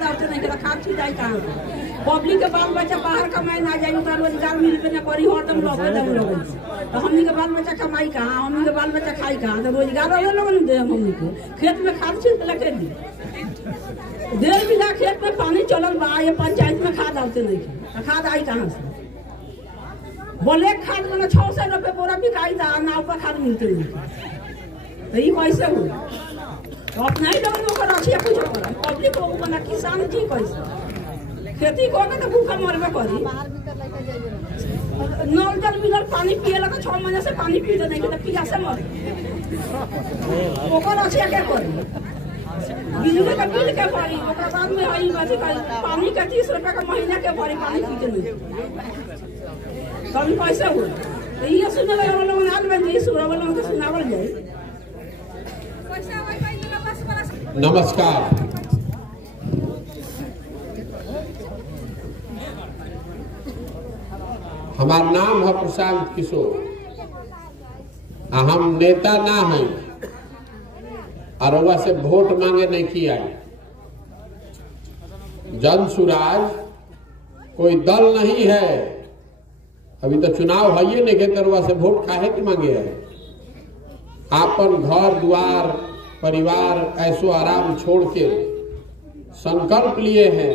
दावते नहीं करा खाद छी जाई कहां पब्लिक के बाल बच्चा बाहर कमाए ना जाई तो रोजगार मिल पे ना करी हरदम लोगे दम लोग तो हमनी के बाल बच्चा कमाई कहां हमनी के बाल बच्चा खाई कहां तो रोजगार वाले लोगन दे हमनी के खेत में खाद छी लगे दी 1.5 बीघा खेत में पानी चलल बा ये पंचायत में खाद आते नहीं खाद आई कहां से बोले खाद में 600 रुपए बोरा बिकाई था नाव पर खाद मिलते नहीं तो ये कैसे हो अपना ही लोगों को राशि कुछ कर पब्लिक को बना किसान जी कैसे खेती को के तो भूखा मरबे करी नल जल मिलल पानी पिए लगा 6 महीने से पानी पीते नहीं तो प्यासे मर ओकर राशि क्या करी बिजली का बिल के भरी ओकर बाद में हई बाजी पानी का 30 रुपए का महीना के भरी पानी पीते नहीं कभी पैसे हो तो ये सुनने वाले लोग आज में ये सुना वाले लोग सुनावल जाए। नमस्कार, हमारा नाम है प्रशांत किशोर। हम नेता ना हैं और वह से वोट मांगे नहीं किया। जन सुराज कोई दल नहीं है, अभी तो चुनाव है ही नहीं के तरवा से वोट काहे के मांगे है। आपन घर द्वार परिवार ऐसो आराम छोड़ के संकल्प लिए हैं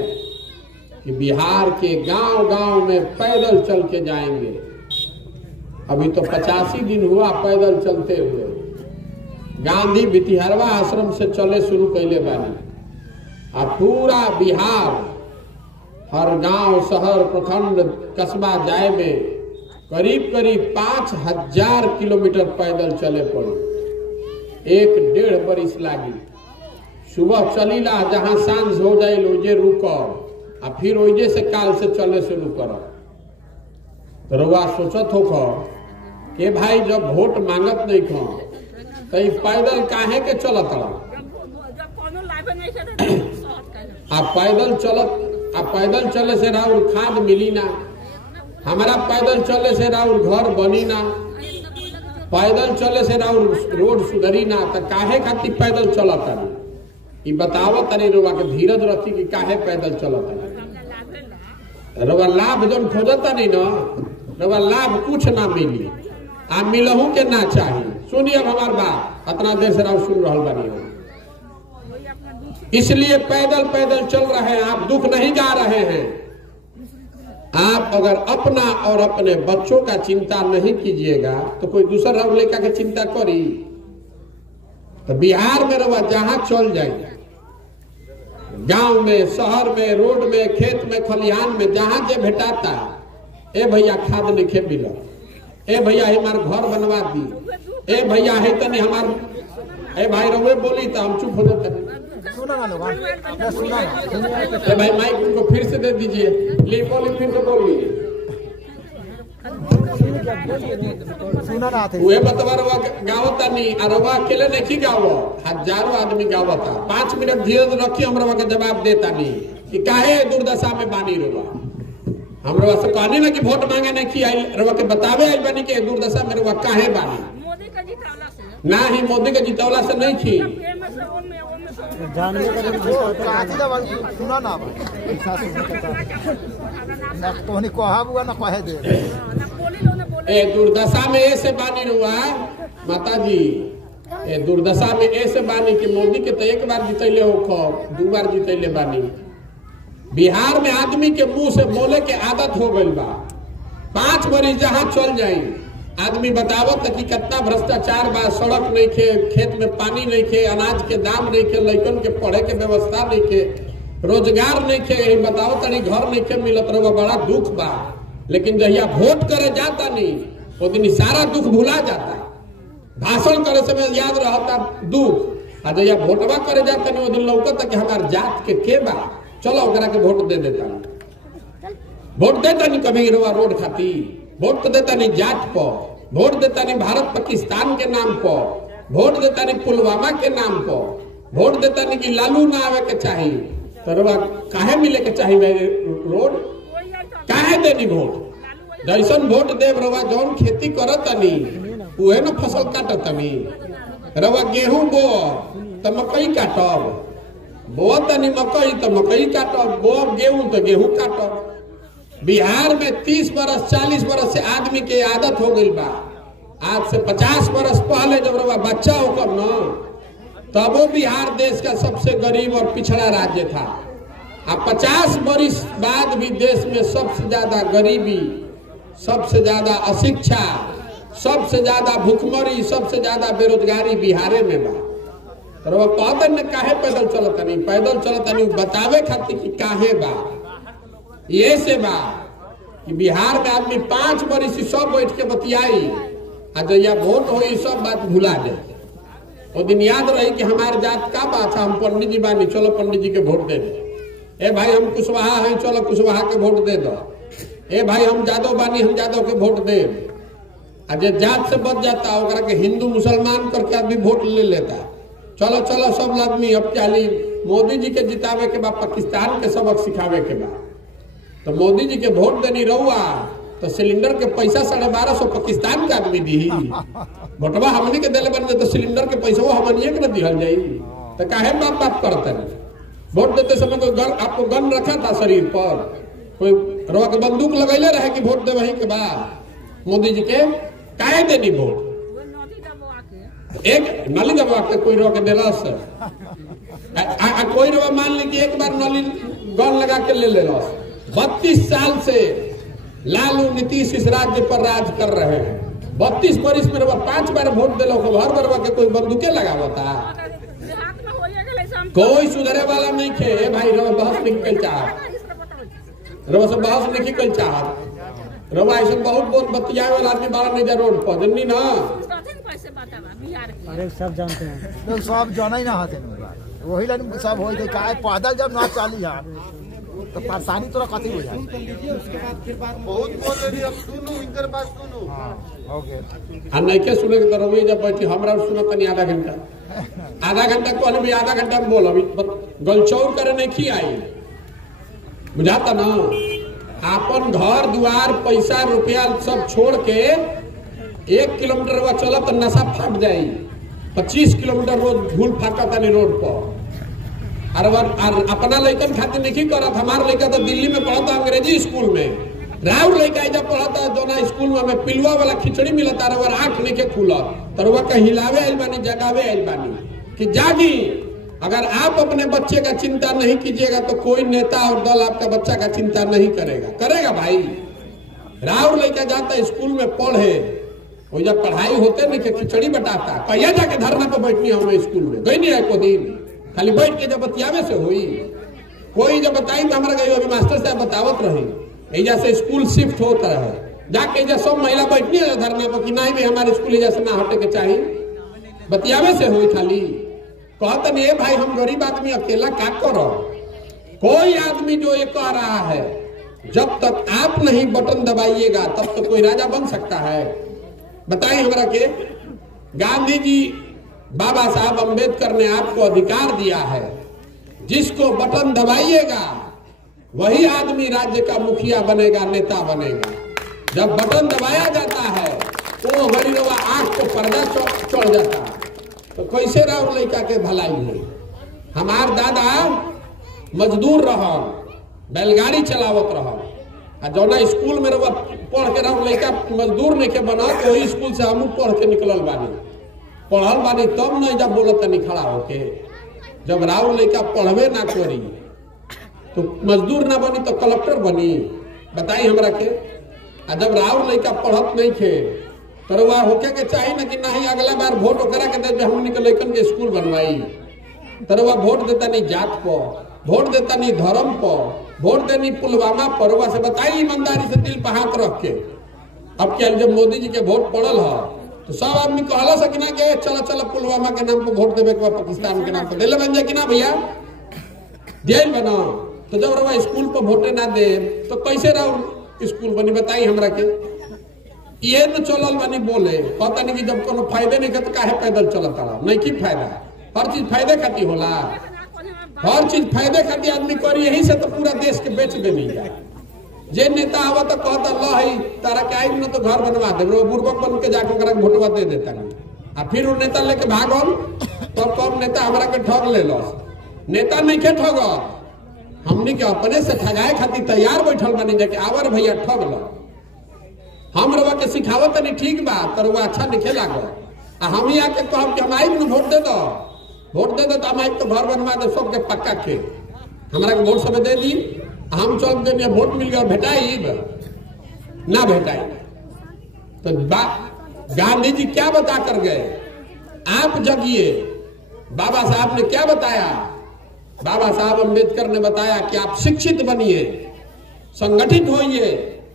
कि बिहार के गांव-गांव में पैदल चल के जाएंगे। अभी तो 85 दिन हुआ पैदल चलते हुए। गांधी बितिहरवा आश्रम से चले शुरू कैले बानी और पूरा बिहार हर गांव शहर प्रखंड कस्बा जाए में करीब करीब 5000 किलोमीटर पैदल चले पड़े। 1-1.5 बरिस लागी। सुबह चलीला जहां सांझ हो जाए ओजे रुक और फिर ओजे से काल से चले शुरू कर। रउआ सोचत हो कि भाई जब वोट मांगत नहीं खो तो पैदल काहे के चलत पैदल चले से राउर खाद मिली ना, हमारा पैदल चले से राउर घर बनी ना, पैदल चले से राउर रोड सुधरी ना, तो काहे खातिर पैदल चलत है बतावत तनी रउआ के धीरज रखी कि काहे पैदल चलत है। रउआ लाभ जन खोजता नहीं ना, रउआ लाभ कुछ ना मिली आ मिलहू के ना चाहिए। सुनिए अब हमार बात, इतना देर से राउर सुन रहा बनी, इसलिए पैदल पैदल चल रहे हैं। आप दुख नहीं गा रहे हैं। आप अगर अपना और अपने बच्चों का चिंता नहीं कीजिएगा तो कोई दूसरा राउर लेकर के चिंता करी। तो बिहार में रवा जहां चल जाएगा, गांव में शहर में रोड में खेत में खलिहान में जहां जे भेटाता, ए भैया खाद लिखे मिला, ए भैया हमार घर बनवा दी, ए भैया है तने हमार, ए भाई रउए बोली तो हम चुप हो जाते। तो भाई माइक उनको फिर से दे दीजिए, ले बोली फिर से बोलिए। वे बतवर गावता नहीं अरवा अकेले नहीं गावो, हजारों आदमी गावता। 5 मिनट धीरज रखी, हमरा के जवाब देता नहीं कि काहे दुर्दशा में बानी रवा। हमरा से कहनी ना कि वोट मांगे नहीं की आई, रवा के बतावे आई बनी के दुर्दशा में रवा काहे बानी। ना ही मोदी के जितौला से नहीं थी। ए दुर्दशा में ऐसे बानी रुआ माता जी, ए दुर्दशा में ऐसे बानी कि मोदी के तो 1 बार जितैले हो, 2 बार जितैले बानी। बिहार में आदमी के मुंह से बोले के आदत हो गई बा। 5 बरिस जहां चल जाई आदमी बतावत कि कितना भ्रष्टाचार बा, सड़क नहीं खे, खेत में पानी नहीं खे, अनाज के दाम नहीं खे, लड़कन के पढ़े के व्यवस्था नहीं खे, रोजगार नहीं खे, बताओ तनी घर नहीं खे मिलत रहो, बड़ा दुख बा। लेकिन जहिया वोट करे जाता नहीं वो दिन सारा दुख भुला जाता। भाषण करे समय याद रहता दुख, और जहिया वोटवा करे जाता नहीं वो दिन लौकता कि हमार जात के बा, चलो ओकरा के वोट दे देता। वोट देता नहीं कभी रवा रोड खाती, वोट तो देता नहीं जात पर, वोट देता नहीं भारत पाकिस्तान के नाम पर, वोट देता नहीं पुलवामा के नाम पर, वोट देता नहीं कि लालू ना आवे के चाहिए। तो रवा काहे मिले के चाहिए रोड, काहे देनी वोट। जैसन वोट देव रवा जौन खेती करतनी उहे न फसल काटतनी। रवा गेहूं बो तो मकई काटब, बोअ तनी मकई तो मकई काटब, बोअब गेहूं तो गेहूं काटब। बिहार में 30 बरस 40 बरस से आदमी के आदत हो गई बा। आज से 50 बरस पहले जब रवा बच्चा होकर न, तब वो बिहार देश का सबसे गरीब और पिछड़ा राज्य था। अब 50 बरस बाद भी देश में सबसे ज्यादा गरीबी, सबसे ज्यादा अशिक्षा, सबसे ज्यादा भूखमरी, सबसे ज्यादा बेरोजगारी बिहारे में बा। तो वो कहते न काहे पैदल चलत नहीं, पैदल चलत नहीं बतावे खातिर कि काहे बा। ये से बा कि बिहार में आदमी 5 बरस सब बैठ के बतियाई, आ जहिया वोट हो सब बात भुला जाए। वो दिन याद रही कि हमारे जात का बात है, हम पंडित जी बानी, चलो पंडित जी के वोट दे दो। ए भाई हम कुशवाहा हैं, चलो कुशवाहा के वोट दे दो। ए भाई हम जादव बानी, हम जादव के वोट दे। जे जात से बच जाता ओकरा के हिंदू मुसलमान करके आदमी वोट ले लेता। चलो चलो सब आदमी अब चाली मोदी जी के जितावे के बाद पाकिस्तान के सबक सिखावे के बाद, तो मोदी जी के वोट देनी रहुआ तो सिलेंडर के पैसा 1250 पाकिस्तान के आदमी दी। वोटवा हमनी के दिले बन तो सिलेंडर के पैसा वो हमनिए के न दिहल जाई। तो काहे बाप बाप करते हैं? वोट देते समय कोई गन, आपको गन रखा था शरीर पर? कोई रवा के बंदूक लगैले रहे कि वोट दे वही के बाद मोदी जी के काहे देनी वोट? एक नली दबा के कोई रवा के देलस, कोई रवा मान ली कि एक बार नली गन लगा के ले लेलस। 32 साल से लालू नीतीश इस राज्य पर राज कर रहे हैं। 32 बरिस में 5 बार वोट दिलो, हर बार के कोई बंदूके लगावता। कोई सुधरे वाला नहीं थे भाई। रवा बहस निकल चाहत, रवा से बहस निकल चाहत। रवा ऐसा बहुत बतियाए वाला आदमी बाहर नहीं जा रोड पर, जन्नी ना अरे सब जानते हैं, लोग सब जाना ही ना हाथे वही लाइन सब हो जाए। पैदल जब ना चाली है तो परेशानी तोरा कथी हो जाए। बहुत बोल रही अब सुनो, इनकर बात सुनो। हो गया हम नहीं के सुने के तरह जब बैठी हमरा सुनो तनी आधा घंटा कहने भी आधा घंटा में बोल। अभी गलचौर करे नहीं की आई, बुझाता ना। अपन घर द्वार पैसा रुपया सब छोड़ के 1 किलोमीटर वो चला तो नशा फाट जाये। 25 किलोमीटर रोज धूल फाटा था रोड पर। और अपना लड़कन खातिर नहीं करत। हमारा लड़का तो दिल्ली में पढ़ा था अंग्रेजी स्कूल में, राउर लड़का जब पढ़ा था दोना स्कूल में हमें पिलवा वाला खिचड़ी मिलता रहा, आंख नहीं के खुला तो का हिलावे आइल बानी, जगावे आइल बानी कि जागी। अगर आप अपने बच्चे का चिंता नहीं कीजिएगा तो कोई नेता और दल आपका बच्चा का चिंता नहीं करेगा। करेगा भाई? राउर लड़का जाता स्कूल में पढ़े, वो जब पढ़ाई होते नहीं कि खिचड़ी बटाता, कहिया जाके धरना पर बैठनी हमें स्कूल में गई नहीं है को दिन, खाली बैठ के जब बतियावे से हुई। कोई जब बताई तो हमारा गई अभी मास्टर साहब बतावत रही, एजा से स्कूल शिफ्ट होता है, जाके एजा सब महिला बैठनी है धरना पर कि नहीं भी हमारे स्कूल एजा से ना हटे के चाहिए, बतियावे से हुई। खाली कहते नहीं भाई हम गरीब आदमी अकेला क्या करो। कोई आदमी जो ये कह रहा है जब तक आप नहीं बटन दबाइएगा तब तक कोई राजा बन सकता है? बताइए हमरा के। गांधी जी बाबा साहब अंबेडकर ने आपको अधिकार दिया है, जिसको बटन दबाइएगा वही आदमी राज्य का मुखिया बनेगा, नेता बनेगा। जब बटन दबाया जाता है तो गरीबवा आंख को पर्दा चढ़ जाता है। तो कैसे राव लड़का के भलाई हुई? हमार दादा मजदूर रहा, बैलगाड़ी चलावत रहा, जौना स्कूल में रहा पढ़ के राव लड़का मजदूर नहीं के बना, तो वही स्कूल से हम पढ़ के निकलल बानी, पढ़ल बानी। तब नहीं जब बोलत नहीं खड़ा होके, जब राव लड़का पढ़वे ना करी तो मजदूर ना बनी तो कलेक्टर बनी? बताई हमरा के। जब राव लड़का पढ़त नहीं थे तो वह होके के चाहिए ना कि नहीं अगला बार वोट करा के दे हमने के लड़कन के स्कूल बनवाई। तो वह वोट देता नहीं जात पर, वोट देता नहीं धर्म पर, वोट देनी पुलवामा पर। वह से बताई ईमानदारी से दिल पर हाथ रख के। अब क्या जब मोदी जी के वोट पड़ल है तो सब आदमी कहला सकिना के चलो चलो पुलवामा के नाम पर वोट देवे के पाकिस्तान के नाम पर दिल बन जाए कि ना भैया जेल बना। तो जब रवा स्कूल पर वोटे ना दे तो कैसे रहो स्कूल बनी? बताई हमरा के। ये न चलल बनी बोले पता नहीं कि जब कोनो फायदे नहीं तो काहे पैदल चलता नहीं की फायदा? हर चीज फायदे खातिर होला, हर चीज फायदे खातिर आदमी करी। यही से तो पूरा देश के बेच दे नहीं जाए। जे नेता आवा तो कहता ला है तारा के आई न तो घर बनवा दे, बुर्बक बन के जाके ओकरा के वोटवा दे देता नहीं। आ फिर वो नेता लेके भागल तो कौन नेता हमरा के ठग ले लस। नेता नहीं के ठग, हमनी के अपने से ठगाए खातिर तैयार बैठल बनी जाके आवर भैया ठग लो। हम रवा के सिखावत नहीं ठीक बा, तर वो अच्छा नहीं लागो। हम ही आके कहब कि हम आई वोट दे दो, वोट दे दो तो हम आई तो घर बनवा दे सबके पक्का के, हमारा के वोट सब दे दी, हम चल देने वोट मिल गया भेटाई ना भेटाई। तो गांधी जी क्या बता कर गए, आप जगिए। बाबा साहब ने क्या बताया, बाबा साहब अम्बेडकर ने बताया कि आप शिक्षित बनिए, संगठित होइए,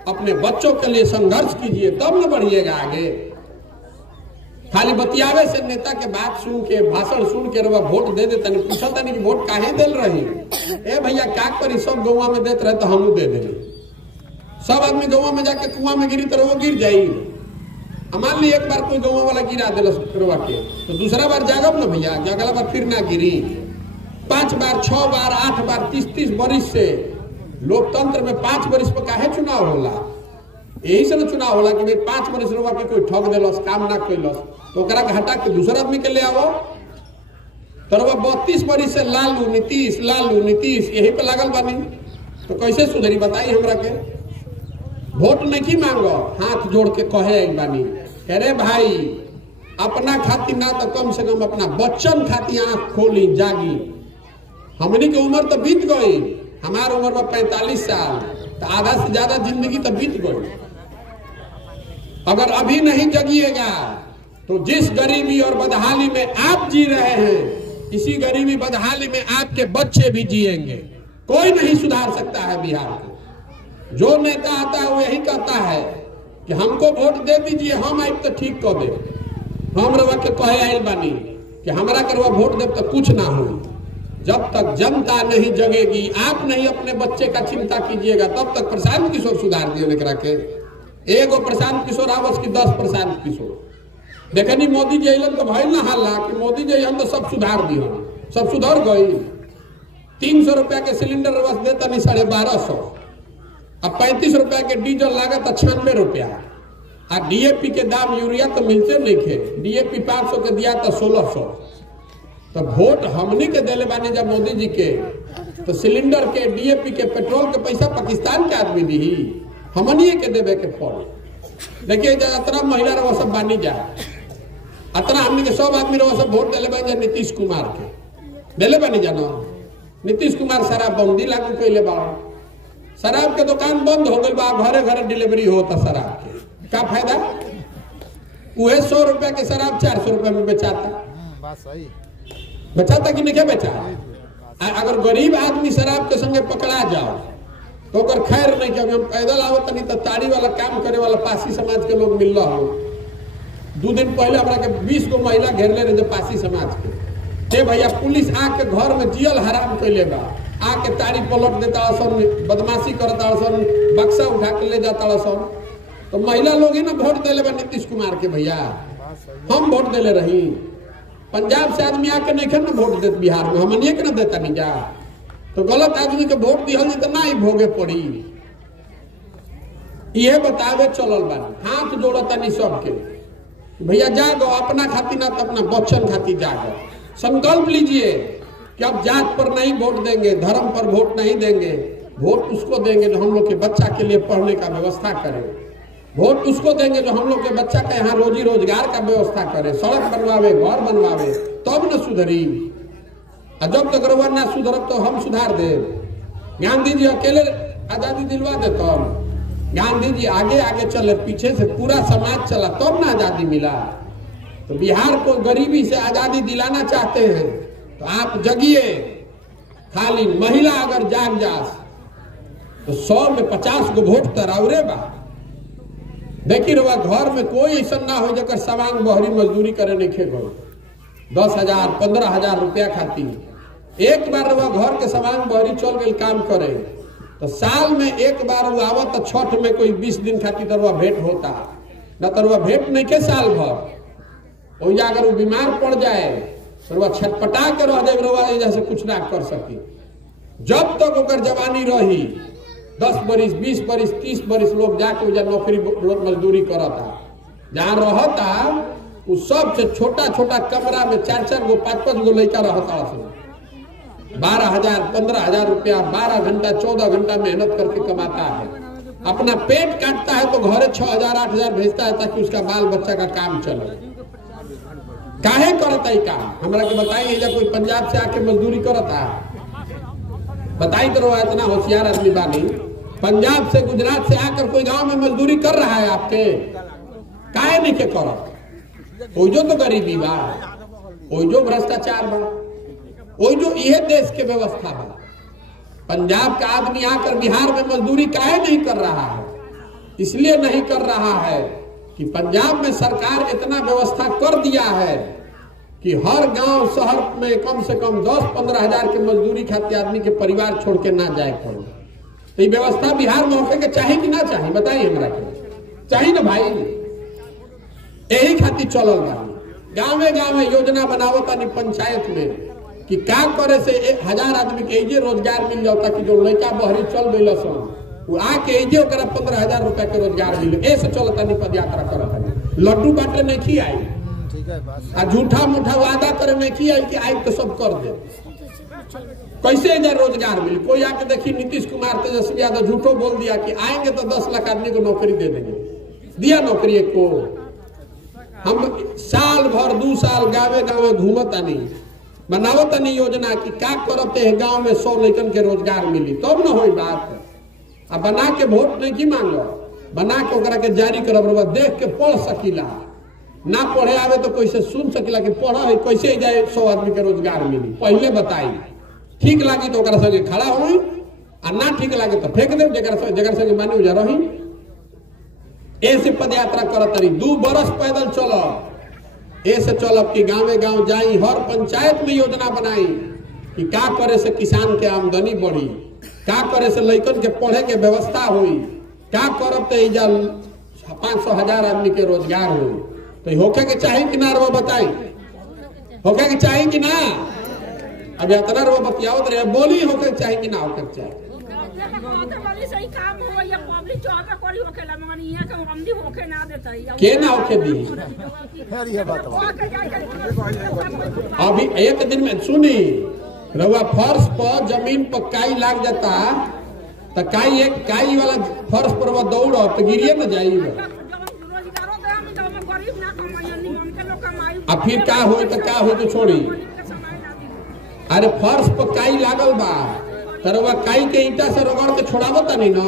अपने बच्चों के लिए संघर्ष कीजिए, तब न बढ़िएगा आगे। खाली बतियावे से नेता के बात सुन के भाषण सुन के रवा वोट दे देता नहीं, पूछता नहीं कि वोट काहे दिल रही। ए भैया क्या करी, सब गौवा में देते रहे तो हम दे देंगे। सब आदमी गौवा में जाके कुआं में गिरी तो वो गिर जाई। मान ली एक बार कोई गौवा वाला गिरा दिल के, तो दूसरा बार जागब ना भैया, अगला बार फिर ना गिरी। 5 बार 6 बार 8 बार 30 बरिस से लोकतंत्र में 5 बरिस पर काहे चुनाव होला, यही से ना चुनाव होला कि 5 बरिस रवा के कोई ठग दिलस, काम ना कैलस तो ओकरा के हटा के दूसरा आदमी के ले आओ। तो 32 बरिस से लालू नीतीश यही पे लागल बानी, तो कैसे सुधरी बताई हमरा के। वोट नहीं मांगो, हाथ जोड़ के कहे बानी, कह रे भाई अपना खातिर ना तो कम से कम अपना बच्चन खातिर आंख खोली जागी। हमनी की उम्र तो बीत गई, हमारी उम्र में 45 साल, तो आधा से ज्यादा जिंदगी तो बीत गई। अगर अभी नहीं जगिएगा तो जिस गरीबी और बदहाली में आप जी रहे हैं, इसी गरीबी बदहाली में आपके बच्चे भी जिएंगे। कोई नहीं सुधार सकता है बिहार को। जो नेता आता है वो यही कहता है कि हमको वोट दे दीजिए, हम आए तो ठीक कर दे। हम रवा के कहे आए बानी कि हमारा करवा वोट दे तो कुछ ना हो। जब तक जनता नहीं जगेगी, आप नहीं अपने बच्चे का चिंता कीजिएगा, तब तक प्रशांत किशोर सुधार दिए के एगो प्रशांत किशोर आवस की 10 प्रशांत किशोर देखे नहीं। मोदी जी अलन तो भाई ना हल्ला कि मोदी जी हम तो सब सुधार दिए, सब सुधर गई। 300 रुपया के सिलेंडर बस देता नहीं 1250, अब 35 रुपया के डीजल लागत 96 रुपया, और डीएपी के दाम यूरिया तो मिलते नहीं थे, डीएपी 500 के दिया था 1600। तो वोट हमनी के दिले बानी जब मोदी जी के, तो सिलेंडर के डीएपी के पेट्रोल के पैसा पाकिस्तान के आदमी दी, हमनी के देवे के फल। देखिए अतना महिला रहा सब बानी जा, अतना हमनी के सब आदमी रहा सब वोट दिले बानी नीतीश कुमार के दिले बानी जानो। नीतीश कुमार शराबबंदी लागू कैले बा, शराब के दुकान बंद हो गई बा, घरे घरे डिलीवरी होता शराब के, क्या फायदा। वह 100 रुपया के शराब 400 रुपया में बेचाता, बेचाता कि नहीं बेचा। अगर गरीब आदमी शराब के संगे पकड़ा जाओ तो अगर खैर नहीं, कि हम पैदल आवत नहीं तो ताड़ी वाला काम करे वाला पासी समाज के लोग मिल रहा हो। 2 दिन पहले हमरा के 20 गो महिला घेरले रहे जो पासी समाज के भैया, पुलिस आके घर में जियल हराम कैले बा, आके ताड़ी पलट देता सन, बदमाशी करता सन, बक्सा उठा के ले जाता सन। तो महिला लोग ही ना वोट दिले बा नीतीश कुमार के भैया, हम वोट दिले रही। पंजाब से आदमी आके नहीं ना वोट देते बिहार में, हमनिए के ना देता नहीं जा। तो गलत आदमी के वोट दिहल तो ना ही भोगे पड़ी। ये बतावे चलल बानी, हाथ जोड़ता नहीं सबके भैया, जागो अपना खातिर ना तो अपना बच्चन खातिर जागो। संकल्प लीजिए कि अब जात पर नहीं वोट देंगे, धर्म पर वोट नहीं देंगे। वोट उसको देंगे जो हम लोग के बच्चा के लिए पढ़ने का व्यवस्था करे, वोट उसको देंगे जो हम लोग के बच्चा का यहाँ रोजी रोजगार का व्यवस्था करे, सड़क बनवावे, घर बनवावे, तब न सुधरी। जब तक रवा ना सुधरब तो हम सुधार दे। गांधी जी अकेले आजादी दिलवा दे, तब गांधी जी आगे आगे चले, पीछे से पूरा समाज चला, तब ना आजादी मिला। तो बिहार को गरीबी से आजादी दिलाना चाहते हैं तो आप जगिए। खाली महिला अगर जाग जास तो 100 में 50 को वोट तराउरे बा। देखी रवा घर में कोई ऐसा ना हो जकर सवांग बहरी मजदूरी करे नहीं खे गो 10,000 15,000 रुपया खातिर। एक बार रवा घर के सवांग बहरी चल गई काम करे तो साल में एक बार वो आवत तो छठ में कोई 20 दिन खातिर तरवा भेंट होता, न तरवा भेंट नहीं के साल भर। और अगर वो बीमार पड़ जाए तो वह छटपटा के रह जाए, रवा जैसे कुछ ना कर सकी। जब तक ओकर जवानी रही 10 बरिस 20 बरिस 30 बरिस लोग जाके उजा नौकरी मजदूरी करता, जहाँ रहता उस सबसे छोटा छोटा कमरा में 4-4 गो 5-5 गो लड़का रहता। 12,000 15,000 रुपया 12 घंटा 14 घंटा मेहनत करके कमाता है, अपना पेट काटता है तो घरे 6,000 8,000 भेजता है ताकि उसका बाल बच्चा का काम चले। काहे करता है काम? हमरा के बताइए, जब कोई पंजाब से आके मजदूरी करता है, बताई करो, इतना होशियार आदमी बानी, पंजाब से गुजरात से आकर कोई गांव में मजदूरी कर रहा है आपके, काहे नहीं के करत? वो जो तो गरीबी बा, वो जो भ्रष्टाचार बा, वो जो यह देश के व्यवस्था बा। पंजाब का आदमी आकर बिहार में मजदूरी काहे नहीं कर रहा है? इसलिए नहीं कर रहा है कि पंजाब में सरकार इतना व्यवस्था कर दिया है कि हर गांव शहर में कम से कम 10-15 हजार के मजदूरी खातिर आदमी के परिवार छोड़ के ना जाए पड़े। तो ये व्यवस्था बिहार में होके के चाहे कि ना चाहे? बताइए हमरा के। चाहिए ना भाई? यही खातिर चलल बा। गाँवे गाँवे योजना बनावता नहीं पंचायत में कि का करे से 1000 आदमी के एजे रोजगार मिल जाता कि जो लड़का बहरी चल गई सन वो आके एजे ओकरा 15,000 रुपया के रोजगार मिले। ऐसे चलता नहीं पद यात्रा करता नहीं, लड्डू बांटे नहीं की आई, आ झूठा मूठा वादा करे नहीं की आई कि आई तो सब कर दे। कैसे एजा रोजगार मिले? कोई आके देखी नीतीश कुमार तेजस्वी यादव झूठो बोल दिया कि आएंगे तो 10 लाख आदमी को नौकरी दे देंगे, दिया नौकरी एक को? हम साल भर 2 साल गाँवे गाँवे घूमता नहीं, बनावता नहीं योजना कि का करते है गांव में 100 लड़कन के रोजगार मिली, तब न होई बात। अब बना के वोट नहीं की मांगो, बना के ओकरा के जारी करब, देख के पढ़ सकीला, ना पढ़े आवे तो कैसे सुन सकीला कि पढ़ा है कैसे जाए 100 आदमी के रोजगार मिली। पहले बताई, ठीक लगी तो ओकरा संगे खड़ा होई, आ ना ठीक लगे तो फेंक दे, जगह संगे मानी उजा रही। ऐसे पद यात्रा करत रही, 2 बरस पैदल चलो, ऐसे चलब कि गाँवे गाँव जाई, हर पंचायत में योजना बनाई कि का करे से किसान के आमदनी बढ़ी, का करे से लड़कन के पढ़े के व्यवस्था हुई, का करब तो इजा 500,000 आदमी के रोजगार हो। तो होके के चाहिए कि ना? रो बताई, होके के चाहिए कि ना? अब इतना रो बतियाओ रहे, बोली होके चाहिए कि ना होके चाहिए? के ना होके दी? अभी एक दिन में सुनी, रउआ फर्श पर जमीन पर काई लाग जाता तो काई वाला फर्श पर वो दौड़ो तो गिरिए न जाई। अब फिर का होई तो का होई तो छोड़ी। अरे फर्श पर काई लागल बा तो रउआ काई के ईटा से रगड़ के छोड़ावता नहीं न।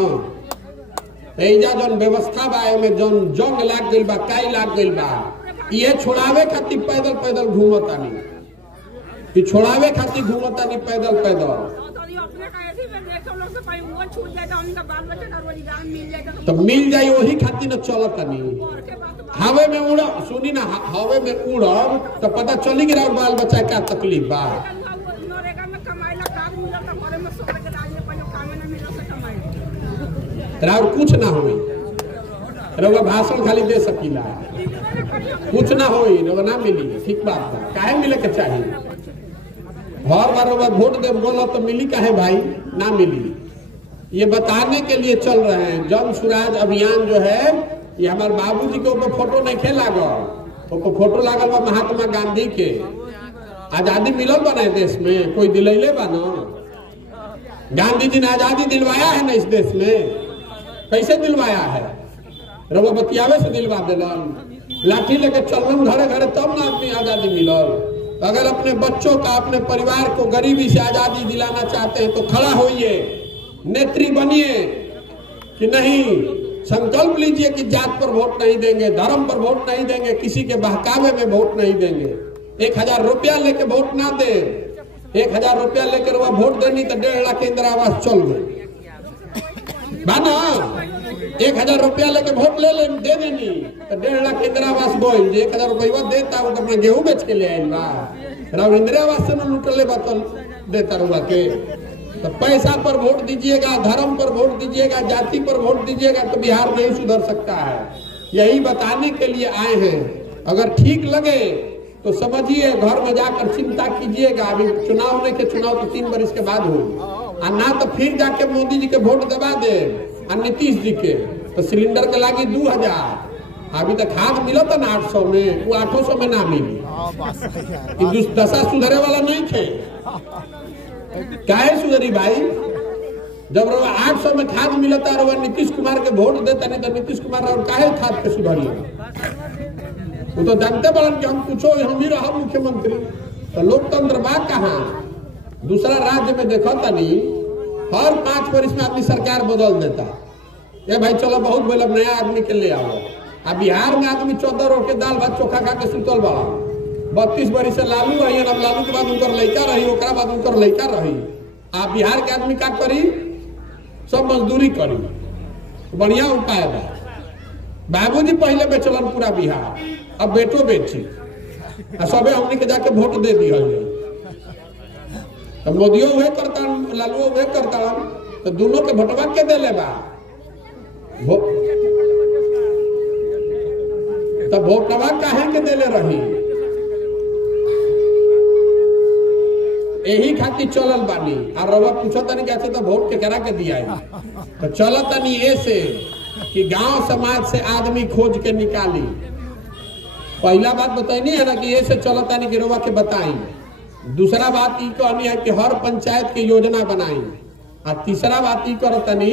एजा जौन व्यवस्था बा में जौन जंग लाग गइल बा, काई लाग गइल बा, ये छोड़ावे खातिर पैदल पैदल घूमता नहीं, कि छोड़ावे खातिर घूमता नहीं पैदल पैदल। तो मिल जाये वही खातिर न चलता नहीं। हवे में उड़ सुनी ना, हवे में उड़ब तो पता चली गिरा बाल बच्चा क्या तकलीफ बा। और कुछ ना होई, रउआ भाषण खाली दे सकीला, कुछ ना होई, रउआ ना मिली, ठीक बात बा। काहे मिले के चाहिए? हर बार रउआ वोट दे बोला तो मिली काहे भाई? ना मिली। ये बताने के लिए चल रहे हैं। जन स्वराज अभियान जो है, ये हमारे बाबूजी के ऊपर फोटो नहीं खे लागल, ऊपर फोटो लागल बा महात्मा गांधी के। आजादी मिलल बा ना देश में, कोई दिलैले बा ना? गांधी जी ने आजादी दिलवाया है ना इस देश में? कैसे दिलवाया है? रउआ बतियावे से दिलवा दिलन, लाठी लेके चलन घरे घरे, तब ना अपनी आजादी मिलल। अगर अपने बच्चों का, अपने परिवार को गरीबी से आजादी दिलाना चाहते हैं तो खड़ा होइए, नेत्री बनिए कि नहीं, संकल्प लीजिए कि जात पर वोट नहीं देंगे, धर्म पर वोट नहीं देंगे, किसी के बहकावे में वोट नहीं देंगे। 1000 रुपया लेके वोट ना दे, 1000 रुपया लेकर वह वोट देनी तो 1.5 लाख इंदिरा आवास चल गए बाना। 1000 रुपया लेके वोट ले दे देनी तो 1.5 लाख इंदिरा आवास बोल। 1000 रुपया देता वो तो अपना गेहूं बेच के ले आयल बा, इंदिरा आवास से न लूटले बा तो देता रुआ के। तो पैसा पर वोट दीजिएगा, धर्म पर वोट दीजिएगा, जाति पर वोट दीजिएगा तो बिहार नहीं सुधर सकता है। यही बताने के लिए आए हैं। अगर ठीक लगे तो समझिए, घर में जाकर चिंता कीजिएगा। अभी चुनाव नहीं के, चुनाव तो 3 बरस के बाद हो, और ना तो फिर जाके मोदी जी के वोट दबा दे और नीतीश जी के, तो सिलेंडर के लागी 2000। अभी तक खाद मिला था ना 800 में, वो 800 में ना मिली। दशा सुधरे वाला नहीं थे। काहे सुधरी भाई? जब 800 में खाद मिलता है नीतीश कुमार के वोट देता नहीं तो नीतीश कुमार और काहे खाद के सुधारिए? वो तो जानते बड़न कि हम पूछो हम ही रहा मुख्यमंत्री, तो लोकतंत्र बात कहाँ? दूसरा राज्य में देखो तनी हर 5 वर्ष में अपनी सरकार बदल देता। ये भाई चलो बहुत बोलब नया आदमी के ले आओ। अब बिहार में आदमी 14 रोटी दाल भात चोखा खा के सुतल बड़ा। 32 वर्ष से लालू रही, अब लालू के बाद उनकर लड़का रही, ओकरा बाद उनकर लड़का रही। आप बिहार के आदमी का करी? सब मजदूरी करी। बढ़िया उपाय बा। बाबूजी पहले बेचलन पूरा बिहार, अब बेटो बेची, सबे हमने के जाके वोट दे दी। तो मोदियो वे करता, लालू वे करता, तो दोनों के भटवा के दे ले बा। तो वोटवा काहे के देले रही? यही खातिर चलल बानी। और रवा पूछो तनी कैसे तो वोट के करा के दिया है। तो चल तनी ऐसे कि गांव समाज से आदमी खोज के निकाली। पहला बात बताइनी है ना कि ऐसे चल तनी कि रवा के बताई। दूसरा बात ये कहनी है कि हर पंचायत की योजना बनाई। और तीसरा बात ये करो तनी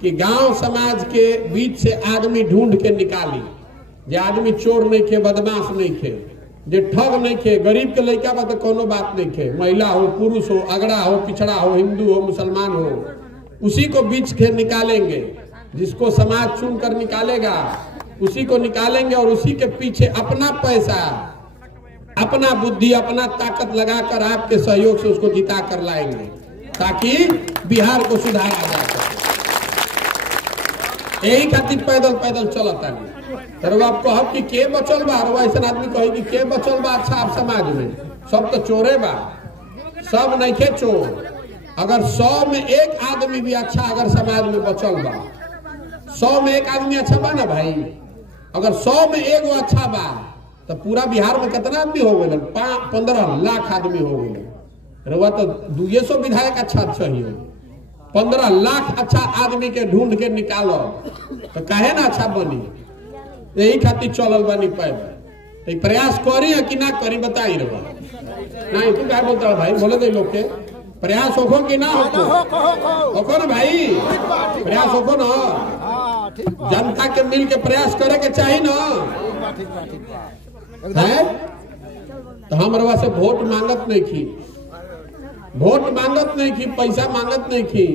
कि गांव समाज के बीच से आदमी ढूंढ के निकाली। जे आदमी चोर नहीं खे, बदमाश नहीं खे, जे ठग नहीं खे, गरीब के लड़का बा तो कोनो बात नहीं खे, महिला हो, पुरुष हो, अगड़ा हो, पिछड़ा हो, हिंदू हो, मुसलमान हो, उसी को बीच के निकालेंगे। जिसको समाज चुन कर निकालेगा उसी को निकालेंगे और उसी के पीछे अपना पैसा, अपना बुद्धि, अपना ताकत लगाकर आपके सहयोग से उसको जिता कर लाएंगे ताकि बिहार को सुधारा जा सके। यही खातिर पैदल पैदल चलता है। तो आप कहब कि के बचल बा, ऐसा आदमी कहे कि के बचल बा अच्छा आप समाज में? सब तो चोरे बा, सब नहीं खे चोर। अगर 100 में 1 आदमी भी अच्छा अगर समाज में बचल बा, 100 में 1 आदमी अच्छा बा ना भाई। अगर 100 में 1 अच्छा बा तो पूरा बिहार में कितना आदमी हो गए? 15 लाख आदमी हो गए। रवा तो 200 विधायक अच्छा चाहिए। 15 लाख अच्छा आदमी के ढूंढ के निकालो तो काहे ना अच्छा बनी। यही खातिर चलल बनी पैदल। तो प्रयास करी है कि ना करी बताई रवा। नहीं तू क्या बोलता है भाई? बोले दे लोग के प्रयास होखो कि ना होखो? होखो ना भाई, प्रयास होखो ना। जनता के मिल के प्रयास करे के चाहिए ना है। तो हम रवा से वोट मांगत नहीं की, वोट मांगत नहीं की, पैसा मांगत नहीं की।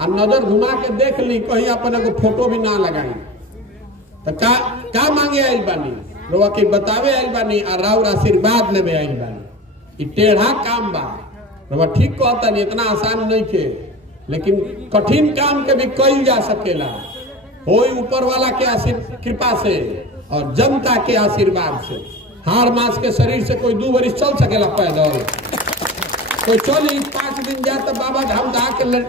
और नजर घुमा के देख ली कहीं अपने को फोटो भी ना लगाई तो का मांगे आइल बानी? रवा के बतावे आइल बानी और राउर आशीर्वाद लेवे आइल बानी। टेढ़ा काम बा, रवा ठीक कहता नहीं, इतना आसान नहीं के, लेकिन कठिन काम के भी कईल जा सकेला। होई ऊपर वाला के कृपा से और जनता के आशीर्वाद से। हार मास के शरीर से कोई 2 वर्ष चल सकेला पैदल? कोई चली 5 दिन जाता बाबा धाम के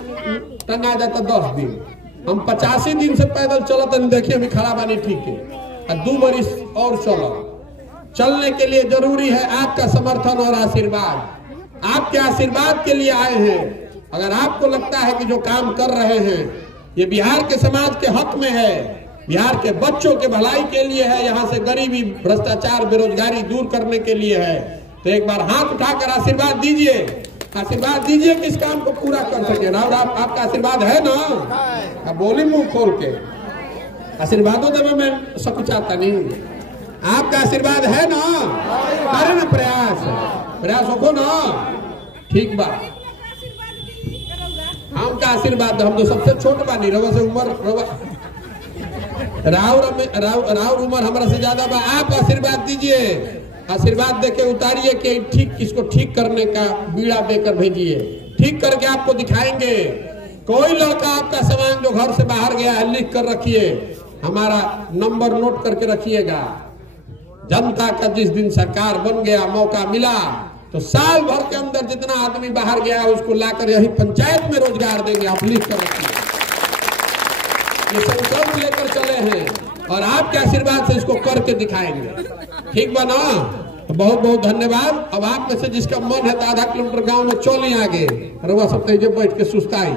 टंगा जाता 10 दिन। हम 85 दिन से पैदल चलते देखिए अभी खड़ा बानी ठीक है। और 2 वर्ष और चलो। चलने के लिए जरूरी है आपका समर्थन और आशीर्वाद। आपके आशीर्वाद के लिए आए हैं। अगर आपको लगता है कि जो काम कर रहे हैं ये बिहार के समाज के हक में है, बिहार के बच्चों के भलाई के लिए है, यहाँ से गरीबी, भ्रष्टाचार, बेरोजगारी दूर करने के लिए है, तो एक बार हाथ उठाकर आशीर्वाद दीजिए। आशीर्वाद दीजिए कि इस काम को पूरा कर सके। राव आपका आशीर्वाद है ना? अब बोली मुंह खोल के। आशीर्वादों देवे में सब चाहता नहीं। आपका आशीर्वाद है ना? अरे ना प्रयास हो ना। ठीक बा, हमका आशीर्वाद। हम तो सबसे छोट बानी, रवा से उम्र राउर उम्र हमारा से ज्यादा बा। आप आशीर्वाद दीजिए, आशीर्वाद देके उतारिए कि ठीक इसको ठीक करने का बीड़ा देकर भेजिए। ठीक करके आपको दिखाएंगे। कोई लड़का आपका सामान जो घर से बाहर गया है लिख कर रखिए, हमारा नंबर नोट करके रखिएगा। जनता का जिस दिन सरकार बन गया, मौका मिला, तो साल भर के अंदर जितना आदमी बाहर गया उसको लाकर यही पंचायत में रोजगार देंगे। आप लिख कर रखिए, ये संकल्प लेकर चले हैं और आपके आशीर्वाद से इसको करके दिखाएंगे। ठीक बना? तो बहुत बहुत धन्यवाद। अब आप में से जिसका मन है तो आधा किलोमीटर गांव में चले आगे, रवा सब तेजे बैठ के सुस्ताई।